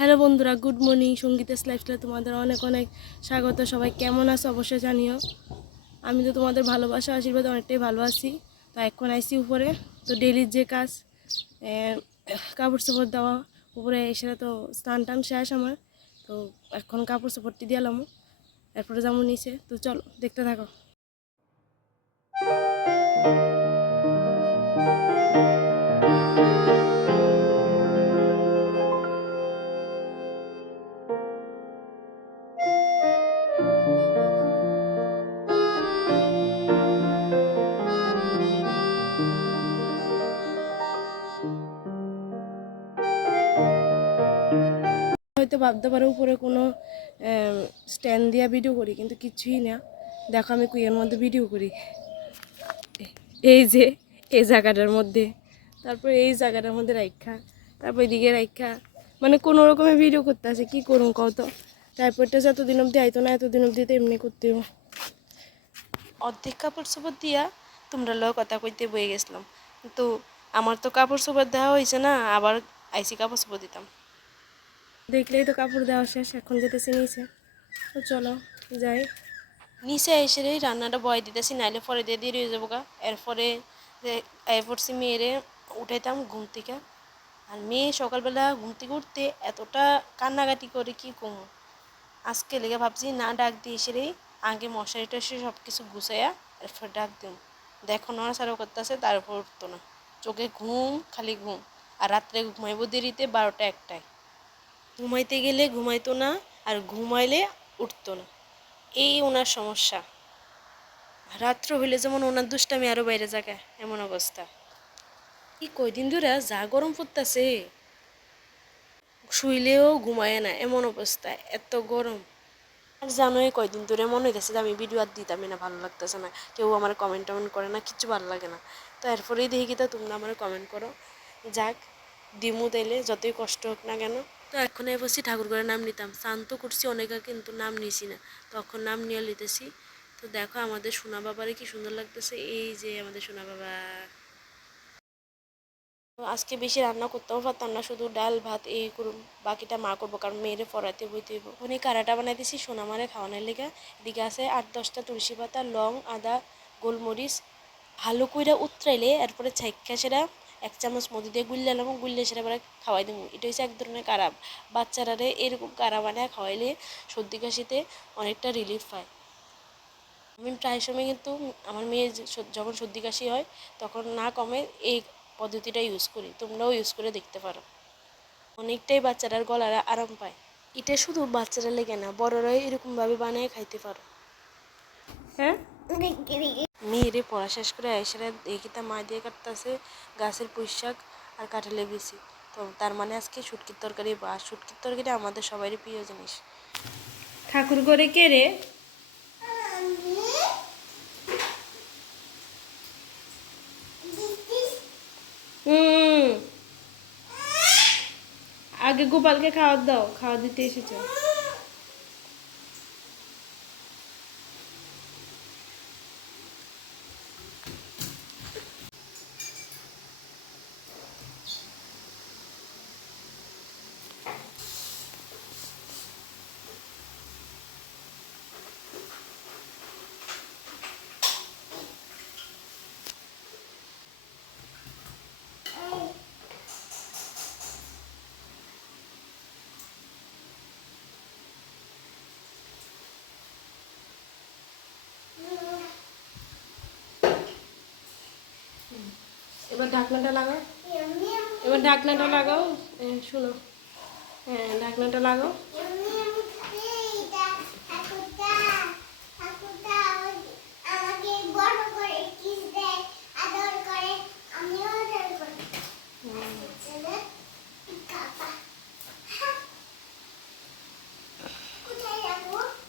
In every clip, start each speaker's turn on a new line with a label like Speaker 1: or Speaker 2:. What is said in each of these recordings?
Speaker 1: Hello বন্ধুরা, good morning. সঙ্গীতের লাইফস্টাইলে তোমাদের অনেক অনেক স্বাগত। সবাই কেমন আছো অবশ্যই জানিও। আমি তো তোমাদের ভালোবাসা, আশীর্বাদ অনেকটাই ভালো আছি তো এখন আইসি উপরে, তো ডেলির যে কাজ কাপড় চোপড় দেওয়া, উপরে এসে তো স্নান টান শেষ আমার। তো এখন কাপড় চোপড়টি দিলাম এরপরে যেমন নিচে। তো চলো, দেখতে থাকো। হয়তো ভাবতে পারো উপরে কোনো স্ট্যান্ড দিয়া ভিডিও করি, কিন্তু কিছুই না। দেখো আমি কুইয়ের মধ্যে ভিডিও করি। এই যে, এই জায়গাটার মধ্যে। তারপর এই জায়গাটার মধ্যে রাইখা, তারপর এদিকে রাইখা। মানে কোনো রকমের ভিডিও করতে আছে কী করুন কত তারপরটা যে এতদিন অবধি আইতো না, এতদিন অবধি তো এমনি করতে হবে অর্ধেক কাপড় চোপড় দিয়া তোমরা লোক কথা কইতে বয়ে গেছিলাম। কিন্তু আমার তো কাপড় চোপড় দেওয়া হয়েছে না, আবার আইসি কাপড় চোপড় দিতাম। দেখলেই তো কাপড় দেওয়া শেষ, এখন যেতেছি নিচে। তো চলো, যাই। নিচে এসে রান্নাটা বয় দিতেছি, নাইলে পরে দিয়ে দিয়ে রয়ে যাব গা। এরপরে এরপরছি মেয়েরে উঠাইতাম ঘুম থেকে। আর মেয়ে সকালবেলা ঘুম থেকে উঠতে এতটা কান্নাকাটি করে কি কমো? আজকে লেগে ভাবছি, না, ডাক দিয়ে এসে আগে মশারি টশারি সব কিছু গুছাইয়া এরপর ডাক দিম। দেখো নড়াচড়া করতেছে, তার উপর উঠতো না। চোখে ঘুম, খালি ঘুম। আর রাত্রে ঘুমাইবো দেরিতে বারোটা একটায়। ঘুমাইতে গেলে ঘুমাইতো না আর ঘুমাইলে উঠতো না। এই ওনার সমস্যা। রাত্র হইলে যেমন ওনার দুষ্টামি আরও বাইরে জায়গায় এমন অবস্থা। এই কয়দিন ধরে যা গরম পড়তেছে, শুইলেও ঘুমায় না, এমন অবস্থা, এত গরম। আর জানোই কয়দিন ধরে মনে হইতেছে যে আমি ভিডিও আর দিতামই না, ভালো লাগতেছে না। কেউ আমার কমেন্ট টমেন্ট করে না, কিচ্ছু ভালো লাগে না। তো এরপরেই দেখি কি তা, তোমরা আমার কমেন্ট করো। যাক, দিমু তাইলে, যতই কষ্ট হোক না কেন। তো এখন এই বসি ঠাকুর করে নাম নিতাম। স্নান তো করছি, অনেক কিন্তু নাম নিছি না। তখন নাম নিয়ে লিতেছি। তো দেখো আমাদের সোনা বাবারে কি সুন্দর লাগতেছে। এই যে আমাদের সোনা বাবা। আজকে বেশি রান্না করতেও পারতাম না, শুধু ডাল, ভাত, এই করুন। বাকিটা মা করব, কারণ মেয়েরে পড়াতে বইতে হইব। উনি কারাটা বানাইতেছি সোনা মারে খাওয়ানোর লেগে। এদিকে আছে আট, দশটা তুলসী পাতা, লং, আদা, গোলমরিচ। ভালো কইরা উতরাইলে এরপরে ছাইক্কা সেরা এক চামচ মধু দিয়ে গুললে এবং গুললে সেটা পরে খাওয়াই দেবো এটা হচ্ছে এক ধরনের কারা বাচ্চারারে এরকম কারা বানায় খাওয়াইলে সর্দি কাশিতে অনেকটা রিলিফ পায়। আমি প্রায় সময় কিন্তু আমার মেয়ে যে- যখন সর্দি কাশি হয় তখন না কমে এই পদ্ধতিটা ইউজ করি। তোমরাও ইউজ করে দেখতে পারো। অনেকটাই বাচ্চারার গলারা আরাম পায়। এটা শুধু বাচ্চারা লেগে না বড়রাই এরকমভাবে বানিয়ে খাইতে পারো। হ্যাঁ? মেয়েরে পড়া শেষ করে আইসারা দেখি তা মা দিয়ে কাটতেছে গাছের পুঁইশাক আর কাঁঠালে বেশি তো তার মানে আজকে শুটকির তরকারি বা শুটকির তরকারি আমাদের সবারই প্রিয় জিনিস। ঠাকুর করে কে রে? আগে গোপালকে খাওয়া দাও, খাওয়া দিতে এসেছ। এবার ঢাকনাটা লাগাও। এবার ঢাকনাটা লাগাও। শোনো। হ্যাঁ ঢাকনাটা লাগাও।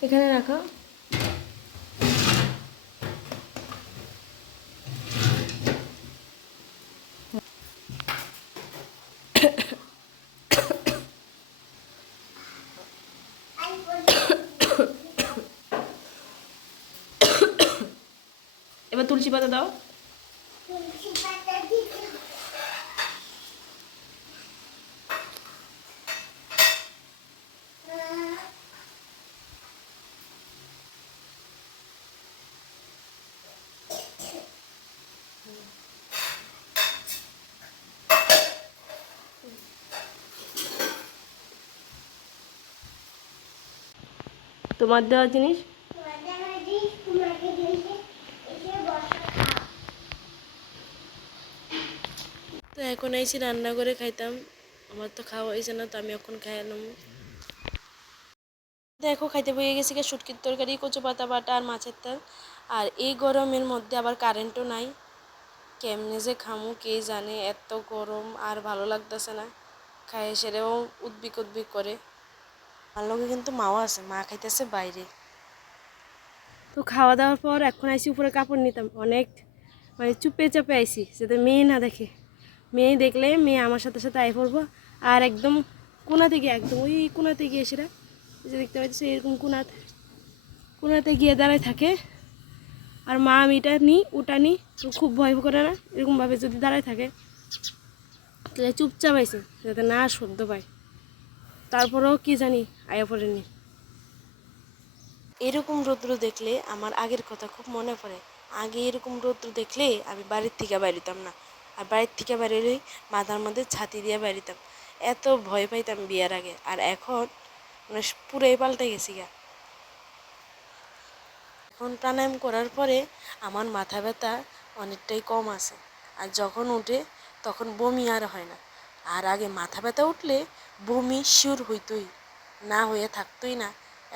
Speaker 1: এখানে রাখো। তুলসী পাতা দাও। তোমার দেওয়া জিনিস? তো এখন আইসি রান্না করে খাইতাম। আমার তো খাওয়া হয়েছে না, তো আমি এখন খাইলাম দেখো, খাইতে বইয়ে গেছি গা শুটকির তরকারি, কচু পাতা বাটা আর মাছের তেল। আর এই গরমের মধ্যে আবার কারেন্টও নাই। কেমনে যে খামু, কে জানে, এত গরম আর ভালো লাগতেছে না। খাই সেরেও উদ্বিক উদ্বিক করে। আর লোকে কিন্তু মাও আছে, মা খাইতেছে বাইরে। তো খাওয়া দাওয়ার পর এখন আইসি উপরে কাপড় নিতাম। অনেক মানে চুপে চাপে আইসি যাতে মেয়ে না দেখে। মেয়ে দেখলে মেয়ে আমার সাথে সাথে আয় পড়ব। আর একদম কোনাতে গিয়ে, একদম ওই কোনাতে গিয়ে সেটা যে দেখতে পাচ্ছি এরকম কোনাতে কোনাতে গিয়ে দাঁড়ায় থাকে। আর মা আমি এটা নিই ওটা নিই খুব ভয় করে না, এরকমভাবে যদি দাঁড়ায় থাকে, তাহলে চুপচাপ আইসে, যাতে না সদ্য পায়। তারপরেও কি জানি আয়া পড়েনি। এরকম রৌদ্র দেখলে আমার আগের কথা খুব মনে পড়ে। আগে এরকম রৌদ্র দেখলে আমি বাড়ির থেকে বেরোতাম না। আর বাড়ির থেকে বেরোলেই মাথার মধ্যে ছাতি দিয়ে বেরোতাম। এত ভয় পাইতাম বিয়ার আগে। আর এখন মানে পুরোই পাল্টে গেছি গা। এখন প্রাণায়াম করার পরে আমার মাথা ব্যথা অনেকটাই কম আছে। আর যখন উঠে তখন বমি আর হয় না। আর আগে মাথা ব্যথা উঠলে বমি শিওর হইতই, না হয়ে থাকতোই না।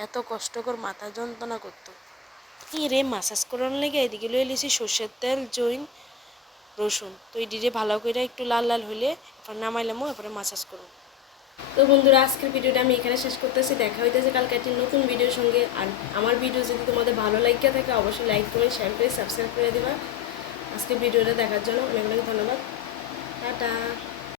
Speaker 1: এত কষ্টকর মাথা যন্ত্রণা করতো। রে মাসাজ করার লেগে এদিকে লয়ে লিছি সর্ষের তেল জৈন রসুন। তো এই ডিজে ভালো করে একটু লাল লাল হলে এরপর নামাইলামও এরপরে মাসাজ করুন তো বন্ধুরা, আজকের ভিডিওটা আমি এখানে শেষ করতেছি। দেখা হইতেছে কালকে একটি নতুন ভিডিওর সঙ্গে। আর আমার ভিডিও যদি তোমাদের ভালো লাগিয়ে থাকে, অবশ্যই লাইক করে শেয়ার করে সাবস্ক্রাইব করে দেবা। আজকের ভিডিওটা দেখার জন্য অনেক অনেক ধন্যবাদ। টাটা।